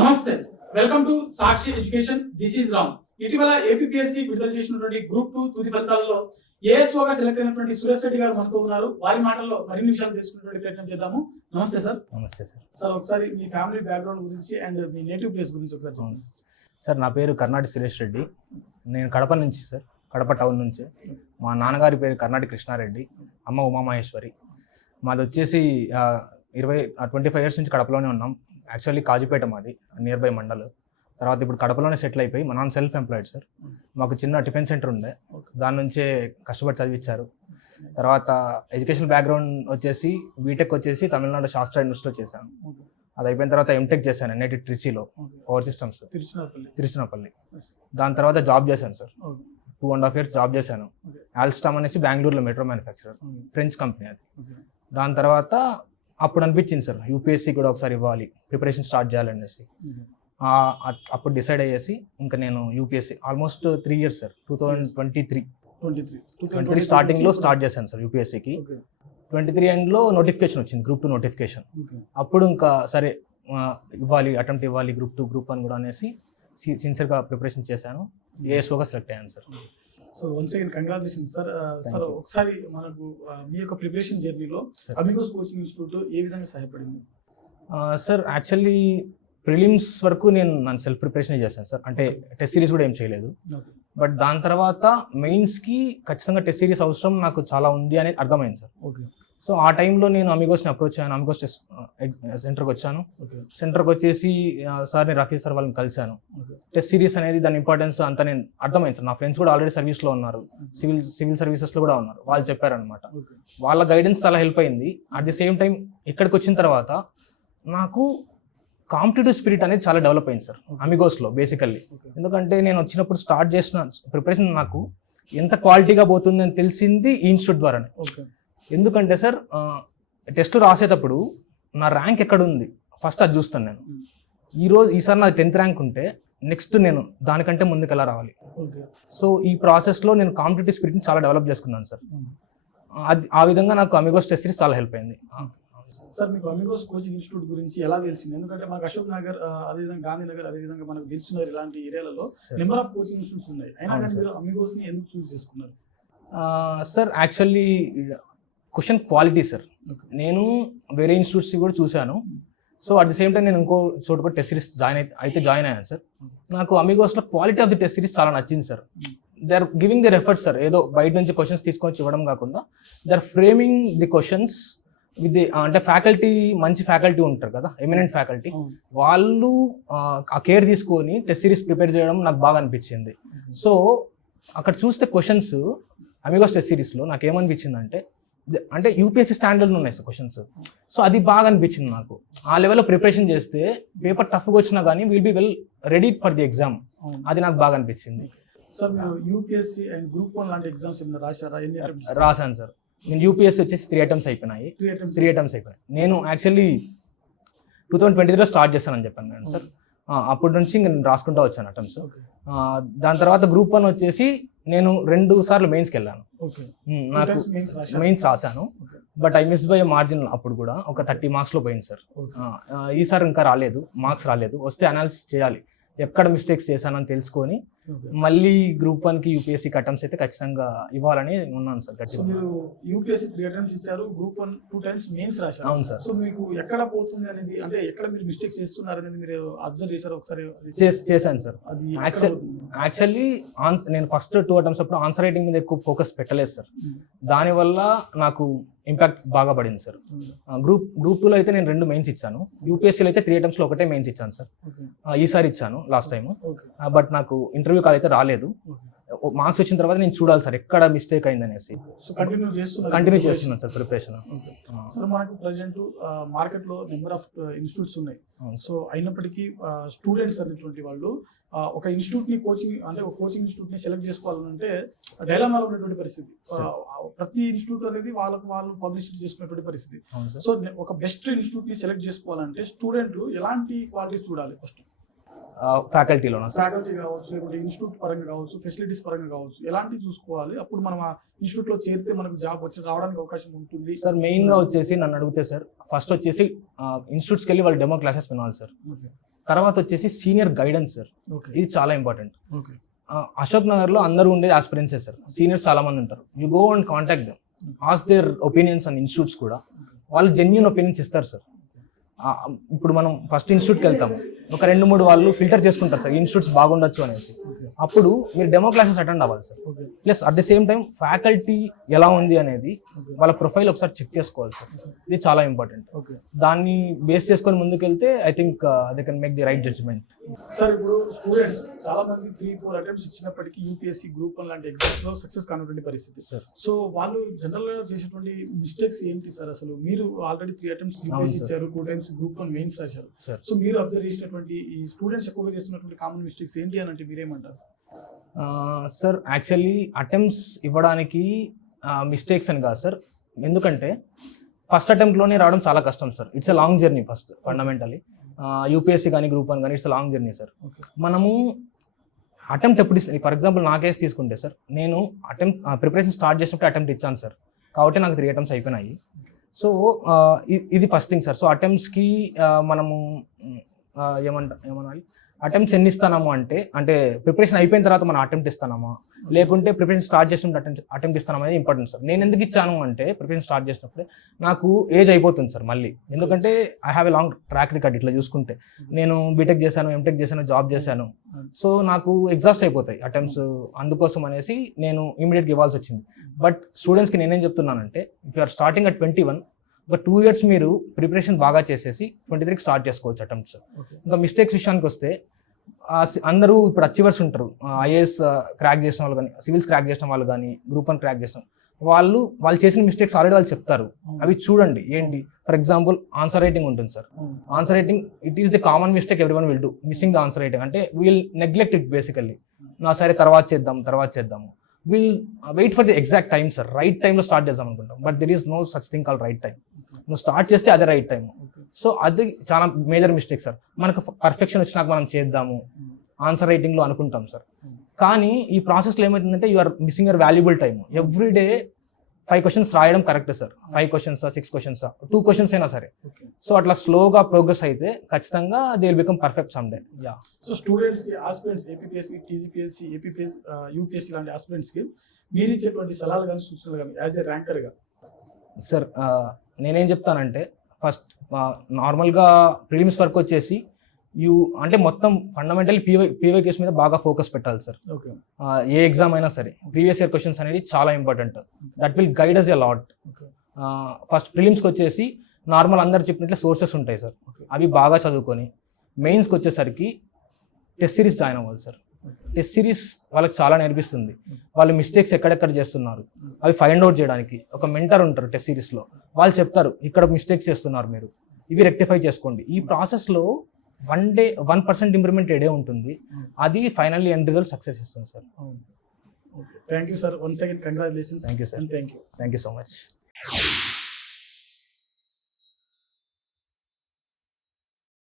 నమస్తే, welcome to Sakshi education. This is Ram. ఇటీవల APSC విడుదల చేసినటువంటి గ్రూప్ 2 తుది ఫలితాల్లో ఏఎస్ఓగా సెలెక్ట్ అయినటువంటి సురేష్ రెడ్డి గారు మనతో ఉన్నారు. వారి మాటల్లో మరిన్ని విషయాలు తెలుసుకునేటువంటి ప్రయత్నం చేద్దాము. నమస్తే సార్. నమస్తే సార్. సార్ ఒకసారి మీ ఫ్యామిలీ బ్యాక్గ్రౌండ్ గురించి అండ్ మీ నేటివ్ ప్లేస్ గురించి ఒకసారి చెప్పండి. సార్ నా పేరు కర్ణాటి సురేష్ రెడ్డి. నేను కడప నుంచి సార్, కడప టౌన్ నుంచి. మా నాన్నగారి పేరు కర్ణాటి కృష్ణారెడ్డి, అమ్మ ఉమామహేశ్వరి. మాది వచ్చేసి 25 ఇయర్స్ నుంచి కడపలోనే ఉన్నాం. యాక్చువల్లీ కాజీపేట మాది, నియర్ బై మండల్. తర్వాత ఇప్పుడు కడపలోనే సెటిల్ అయిపోయి మా నాన్న సెల్ఫ్ ఎంప్లాయిడ్ సార్. మాకు చిన్న టిఫిన్ సెంటర్ ఉండే, దాని నుంచే కష్టపడి చదివించారు. తర్వాత ఎడ్యుకేషన్ బ్యాక్గ్రౌండ్ వచ్చేసి బీటెక్ వచ్చేసి తమిళనాడు శాస్త్ర యూనివర్సిటీలో చేశాను. అది అయిపోయిన తర్వాత ఎంటెక్ చేశాను ఎన్ఐటి ట్రిచిలో, పవర్ సిస్టమ్స్ తిరుచినాపల్లి. దాని తర్వాత జాబ్ చేశాను సార్, 2.5 years జాబ్ చేశాను. ఆల్స్టామ్ అనేసి బెంగళూరులో మెట్రో మ్యానుఫ్యాక్చరర్, ఫ్రెంచ్ కంపెనీ అది. దాని తర్వాత అప్పుడు అనిపించింది సార్ యూపీఎస్సీ కూడా ఒకసారి ఇవ్వాలి, ప్రిపరేషన్ స్టార్ట్ చేయాలనేసి. అప్పుడు డిసైడ్ అయ్యేసి ఇంకా నేను యూపీఎస్సీ ఆల్మోస్ట్ 3 years సార్. 2023 స్టార్టింగ్లో స్టార్ట్ చేశాను సార్ యూపీఎస్సీకి. 23 ఎండ్లో నోటిఫికేషన్ వచ్చింది, గ్రూప్ 2 నోటిఫికేషన్. అప్పుడు ఇంకా సరే ఇవ్వాలి, అటెంప్ట్ ఇవ్వాలి గ్రూప్ 2 గ్రూప్ 1 కూడా అనేసి సిన్సియర్గా ప్రిపరేషన్ చేశాను. ఏఎస్ఓగా సెలెక్ట్ అయ్యాను sir. So once again congratulations sir. Sir ఒకసారి మనకు మీ యొక్క ప్రిపరేషన్ జర్నీలో అమిగోస్ కోచింగ్ ఇన్స్టిట్యూట్ ఏ విధంగా సహాయపడింది? సార్ యాక్చువల్లీ ప్రిలిమ్స్ వరకు నేను సెల్ఫ్ ప్రిపరేషన్ చేశాను సార్. అంటే టెస్ట్ సిరీస్ కూడా ఏం చేయలేదు. బట్ దాని తర్వాత మెయిన్స్కి ఖచ్చితంగా టెస్ట్ సిరీస్ అవసరం నాకు చాలా ఉంది అనేది అర్థమైంది సార్. ఓకే. సో ఆ టైంలో నేను అమిగోస్ని అప్రోచ్ అయ్యాను. అమిగోస్ టెస్ట్ సెంటర్కి వచ్చాను. సెంటర్కి వచ్చేసి సార్ని రఫీ సార్ వాళ్ళని కలిశాను. టెస్ట్ సిరీస్ అనేది దాని ఇంపార్టెన్స్ అంతా నేను అర్థమైంది సార్. నా ఫ్రెండ్స్ కూడా ఆల్రెడీ సర్వీస్లో ఉన్నారు, సివిల్ సర్వీసెస్లో కూడా ఉన్నారు. వాళ్ళు చెప్పారనమాట, వాళ్ళ గైడెన్స్ చాలా హెల్ప్ అయింది. అట్ ది సేమ్ టైం ఇక్కడికి వచ్చిన తర్వాత నాకు కాంపిటేటివ్ స్పిరిట్ అనేది చాలా డెవలప్ అయింది సార్ అమిగోస్లో బేసికల్లీ. ఎందుకంటే నేను వచ్చినప్పుడు స్టార్ట్ చేసిన ప్రిపరేషన్ నాకు ఎంత క్వాలిటీగా పోతుంది అని తెలిసింది ఈ ఇన్స్టిట్యూట్ ద్వారానే. ఎందుకంటే సార్ టెస్ట్ రాసేటప్పుడు నా ర్యాంక్ ఎక్కడ ఉంది ఫస్ట్ అది చూస్తాను నేను. ఈసారి నాది 10th ర్యాంక్ ఉంటే నెక్స్ట్ నేను దానికంటే ముందుకు ఎలా రావాలి. సో ఈ ప్రాసెస్లో నేను కాంపిటేటివ్ స్పిరిట్ని చాలా డెవలప్ చేసుకున్నాను సార్. అది ఆ విధంగా నాకు అమిగోస్ టెస్ట్ సిరీస్ చాలా హెల్ప్ అయింది. సార్ మీకు అమిగోస్ కోచింగ్ ఇన్స్టిట్యూట్ గురించి ఎలా తెలిసింది? ఎందుకంటే మనకు అశోక్ నగర్, అదేవిధంగా గాంధీనగర్, అదేవిధంగా మనకు తెలిసినారు ఇలాంటి ఏరియాలలో నెంబర్ ఆఫ్ కోచింగ్ ఇన్స్టిట్యూట్స్ ఉన్నాయి. అయినా కానీ మీరు అమిగోస్ ని ఎందుకు చూస్ చేసుకున్నారు? Sir actually question quality sir. నేను వేరే ఇన్స్టిట్యూట్స్ కూడా చూశాను. So at the same time నేను ఇంకో చోటు కూడా టెస్ట్ సిరీస్ జాయిన్ అయ్యాను సార్. నాకు అమిగోస్లో quality of the test series చాలా నచ్చింది sir. They are giving their efforts sir. ఏదో బయట నుంచి క్వశ్చన్స్ తీసుకొని ఇవ్వడం కాకుండా they are framing the questions with the అంటే ఫ్యాకల్టీ, మంచి ఫ్యాకల్టీ ఉంటారు కదా, ఎమినెంట్ ఫ్యాకల్టీ, వాళ్ళు ఆ కేర్ తీసుకొని టెస్ట్ సిరీస్ ప్రిపేర్ చేయడం నాకు బాగా అనిపించింది. సో అక్కడ చూస్తే క్వశ్చన్స్ అమిగోస్ టెస్ట్ సిరీస్లో నాకు ఏమనిపించింది అంటే యూపీఎస్సీ స్టాండర్డ్లో ఉన్నాయి సార్ క్వశ్చన్స్. సో అది బాగా అనిపించింది నాకు. ఆ లెవెల్లో ప్రిపరేషన్ చేస్తే పేపర్ టఫ్గా వచ్చినా కానీ will be well ready for the exam. అది నాకు బాగా అనిపించింది. సార్ మీరు యూపీఎస్సీ అండ్ గ్రూప్ 1 లాంటి ఎగ్జామ్స్ ఏమైనా రాశారా? రాశాను సార్. నేను యూపీఎస్సీ వచ్చేసి 3 attempts అయిపోయినాయి. 3 attempts అయిపోయినాయి. నేను యాక్చువల్లీ 2023లో స్టార్ట్ చేస్తానని చెప్పాను నేను సార్. అప్పటి నుంచి నేను రాసుకుంటూ వచ్చాను అటెంప్ట్స్. దాని తర్వాత గ్రూప్ 1 వచ్చేసి నేను 2 సార్లు మెయిన్స్కి వెళ్ళాను. నాకు మెయిన్స్ రాశాను, but I missed by margin. అప్పుడు కూడా ఒక 30 marks పోయింది సార్. ఈసారి ఇంకా రాలేదు, మార్క్స్ రాలేదు. వస్తే అనాలిసిస్ చేయాలి, ఎక్కడ మిస్టేక్స్ చేశానని తెలుసుకొని మళ్ళీ గ్రూప్ 1కి యూపీఎస్సీకి అటెంప్ట్స్ అయితే ఖచ్చితంగా ఇవ్వాలని ఉన్నాను సార్. మీరు యూపీఎస్సీ 3 attempts ఇచ్చారు, గ్రూప్ 1 2 times మెయిన్స్ రాశారు. అవును సార్. సో మీకు ఎక్కడ పోతుంది అనేది, అంటే ఎక్కడ మీరు మిస్టేక్స్ చేస్తున్నారు అనేది మీరు అబ్జర్వ్ చేశారు ఒకసారి? చేశాను సార్. యాక్చువల్లీ నేను ఫస్ట్ 2 attempts అప్పుడు ఆన్సర్ రైటింగ్ మీద ఎక్కువ ఫోకస్ పెట్టలేదు సార్. దానివల్ల నాకు ఇంపాక్ట్ బాగా పడింది సార్. గ్రూప్ 2లో అయితే నేను 2 మెయిన్స్ ఇచ్చాను. యూపీఎస్సీలో అయితే 3 attemptsలో ఒకటే మెయిన్స్ ఇచ్చాను సార్. ఈసారి ఇచ్చాను లాస్ట్ టైం. బట్ నాకు ఇంటర్వ్యూ కాల్ అయితే రాలేదు. మార్క్స్ వచ్చిన తర్వాత నేను చూడాలి సార్ ఎక్కడ మిస్టేక్ అయిందనేసి. కంటిన్యూ చేస్తున్నాను సార్ ప్రిపరేషన్. సార్ మనకు ప్రజెంట్ మార్కెట్ లో నెంబర్ ఆఫ్ ఇన్స్టిట్యూట్స్ ఉన్నాయి. సో అయినప్పటికీ స్టూడెంట్స్ అనేటువంటి వాళ్ళు ఒక ఇన్స్టిట్యూట్ ని ఒక కోచింగ్ ఇన్స్టిట్యూట్ ని సెలెక్ట్ చేసుకోవాలంటే డైలమాలో ఉన్నటువంటి పరిస్థితి. ప్రతి ఇన్స్టిట్యూట్ అనేది వాళ్ళు పబ్లిసిటీ చేసుకునేటువంటి పరిస్థితి. సో ఒక బెస్ట్ ఇన్స్టిట్యూట్ ని సెలెక్ట్ చేసుకోవాలంటే స్టూడెంట్ ఎలాంటి క్వాలిటీస్ చూడాలి? ఫస్ట్ ఫ్యాకల్టీ కావచ్చు, లేకుంటే ఇన్స్టిట్యూట్ పరంగా కావచ్చు, ఫెసిలిటీస్ పరంగా కావచ్చు, ఎలాంటివి చూసుకోవాలి? అప్పుడు మనం ఆ ఇన్స్టిట్యూట్ లో చేరితే మనకు జాబ్ రావడానికి అవకాశం ఉంటుంది సార్. మెయిన్ గా వచ్చేసి నన్ను అడిగితే సార్, ఫస్ట్ వచ్చేసి ఇన్స్టిట్యూట్స్కి వెళ్ళి వాళ్ళు డెమో క్లాసెస్ వినాలి సార్. తర్వాత వచ్చేసి సీనియర్ గైడెన్స్ సార్, ఓకే ఇది చాలా ఇంపార్టెంట్. ఓకే అశోక్ నగర్లో అందరూ ఉండేది ఆస్పిరెన్సే సార్, సీనియర్స్ చాలా మంది ఉంటారు. You go and contact them, ask there opinions and institutes కూడా, వాళ్ళు జెన్యూన్ ఒపీనియన్స్ ఇస్తారు సార్. ఇప్పుడు మనం ఫస్ట్ ఇన్స్టిట్యూట్కి వెళ్తాము, ఒక 2-3 వాళ్ళు ఫిల్టర్ చేసుకుంటారు సార్ ఇన్స్టిట్యూట్స్ బాగుండొచ్చు అనేసి. అప్పుడు మీరు డెమో క్లాసెస్ అటెండ్ అవ్వాలి sir. Okay plus at the same time faculty ఎలా ఉంది అనేది వాళ్ళ ప్రొఫైల్ ఒకసారి చెక్ చేసుకోవాలి సార్, ఇది చాలా ఇంపార్టెంట్. ఓకే దాన్ని బేస్ చేసుకొని ముందుకెళ్తే I think they can make the right judgement. Sir ఇప్పుడు స్టూడెంట్స్ చాలా మంది 3-4 అటెంప్ట్స్ ఇచ్చినప్పటికీ యూపీఎస్సీ గ్రూప్ 1 లాంటి ఎగ్జామ్స్ లో సక్సెస్ కానటువంటి పరిస్థితి సార్. సో వాళ్ళు జనరల్ గా చేసేటువంటి మిస్టేక్స్ ఏంటి సార్? అసలు మీరు ఆల్రెడీ 3 అటెంప్ట్స్ యూపీఎస్సీ సార్. ఇచ్చారు, 2 టైమ్స్ గ్రూప్ 1 మెయిన్స్ రాశారు. సార్. సో మీరు అబ్జర్వ్ చేసినటువంటి ఈ స్టూడెంట్స్ ఎక్కువగా చేస్తున్నటువంటి కామన్ మిస్టేక్స్ ఏంటి అని అంటే మీరేమంటారు? సార్ యాక్చువల్లీ అటెంప్ట్స్ ఇవ్వడానికి మిస్టేక్స్ అని కాదు సార్, ఎందుకంటే ఫస్ట్ అటెంప్ట్లోనే రావడం చాలా కష్టం sir. It's a long journey first fundamentally. UPSC కానీ గ్రూప్ 1 కానీ ఇట్స్ లాంగ్ జర్నీ సార్. మనము అటెంప్ట్ ఎప్పుడు ఇస్తాను, ఫర్ ఎగ్జాంపుల్ నా కేసు తీసుకుంటే సార్, నేను ప్రిపరేషన్ స్టార్ట్ చేసినప్పుడు అటెంప్ట్ ఇచ్చాను సార్, కాబట్టి నాకు 3 అటెంప్ట్స్ అయిపోయినాయి. సో ఇది ఫస్ట్ థింగ్ సార్. సో అటెంప్ట్స్కి మనము ఏమనాలి, అటెంప్ట్స్ ఎన్ని ఇస్తాము అంటే ప్రిపరేషన్ అయిపోయిన తర్వాత మనం అటెంప్ట్ ఇస్తామా, లేకుంటే ప్రిపరేషన్ స్టార్ట్ చేసినప్పుడు అటెంప్ట్ ఇస్తామా అనేది ఇంపార్టెంట్ సార్. నేను ఎందుకు ఇచ్చాను అంటే ప్రిపరేషన్ స్టార్ట్ చేసినప్పుడే నాకు ఏజ్ అయిపోతుంది సార్ మళ్ళీ, ఎందుకంటే I have a long track record. ఇట్లా చూసుకుంటే నేను బీటెక్ చేశాను, ఎంటెక్ చేశాను, జాబ్ చేశాను, సో నాకు ఎగ్జాస్ట్ అయిపోతాయి అటెంప్ట్స్. అందుకోసం అనేసి నేను ఇమీడియట్గా ఇవ్వాల్సి వచ్చింది. బట్ స్టూడెంట్స్కి నేనేం చెప్తున్నానంటే, if you are starting at 21, ఒక 2 years మీరు ప్రిపరేషన్ బాగా చేసేసి 23కి స్టార్ట్ చేసుకోవచ్చు అటెంప్ట్స్. ఇంకా మిస్టేక్స్ విషయానికి వస్తే, అందరూ ఇప్పుడు అచీవర్స్ ఉంటారు, ఐఏఎస్ క్రాక్ చేసిన వాళ్ళు కానీ, సివిల్స్ క్రాక్ చేసిన వాళ్ళు కానీ, గ్రూప్ 1 క్రాక్ చేసిన వాళ్ళు చేసిన మిస్టేక్స్ ఆల్రెడీ వాళ్ళు చెప్తారు, అవి చూడండి. ఏంటి, ఫర్ ఎగ్జాంపుల్ ఆన్సర్ రైటింగ్ ఉంటుంది sir. Answer writing it is the common mistake everyone will do, missing the answer writing. అంటే వీల్ నెగ్లెక్ట్ ఇట్ బేసికల్లీ. సరే తర్వాత చేద్దాము, will wait for the exact time sir. Right టైంలో start చేద్దాం అనుకుంటాం, but there is no such thing call right time. నువ్వు start చేస్తే అదే రైట్ టైం. సో అది చాలా మేజర్ మిస్టేక్ సార్. మనకు పర్ఫెక్షన్ వచ్చినాక మనం చేద్దాము ఆన్సర్ రైటింగ్లో అనుకుంటాం సార్, కానీ ఈ ప్రాసెస్లో ఏమవుతుందంటే you are missing your valuable time. Every day 5 questions రాయడం correct sir. 5 questions 6 questions 2 questions అయినా సరే. సో అట్లా స్లోగా ప్రోగ్రెస్ అయితే ఖచ్చితంగా they will become perfect some day. Yeah. So students కి, aspirants, APPSC, TGPSC, APPS, UPSC లాంటి ఆస్పిరెంట్స్ కి మీరు ఇచ్చేటువంటి సలహాలు కానీ సూచనలు కానీ యాజ్ ఏ ర్యాంకర్ గా? సార్ నేనేం చెప్తానంటే, ఫస్ట్ నార్మల్గా ప్రిలిమ్స్ వరకు వచ్చేసి అంటే మొత్తం ఫండమెంటల్ పీవై కేసు మీద బాగా ఫోకస్ పెట్టాలి సార్. ఓకే. ఏ ఎగ్జామ్ అయినా సరే ప్రీవియస్ ఇయర్ క్వశ్చన్స్ అనేది చాలా important. That will guide us a lot. First ప్రిలిమ్స్కి వచ్చేసి నార్మల్ అందరు చెప్పినట్లే సోర్సెస్ ఉంటాయి సార్, అవి బాగా చదువుకొని మెయిన్స్కి వచ్చేసరికి టెస్ట్ సిరీస్ జాయిన్ అవ్వాలి సార్. టెస్ట్ సిరీస్ వాళ్ళకి చాలా నేర్పిస్తుంది, వాళ్ళు మిస్టేక్స్ ఎక్కడెక్కడ చేస్తున్నారు అవి ఫైండ్ అవుట్ చేయడానికి ఒక మెంటర్ ఉంటారు టెస్ట్ సిరీస్లో. వాళ్ళు చెప్తారు ఇక్కడ మిస్టేక్స్ చేస్తున్నారు మీరు, ఇవి రెక్టిఫై చేసుకోండి. ఈ ప్రాసెస్లో 1% ఇంప్రూవ్మెంట్ ఏడే ఉంటుంది, అది ఫైనల్లీ ఎండ్ రిజల్ట్ సక్సెస్ ఇస్తుంది sir. Thank you sir. Once again congratulations. Thank you sir. Thank you thank you so much.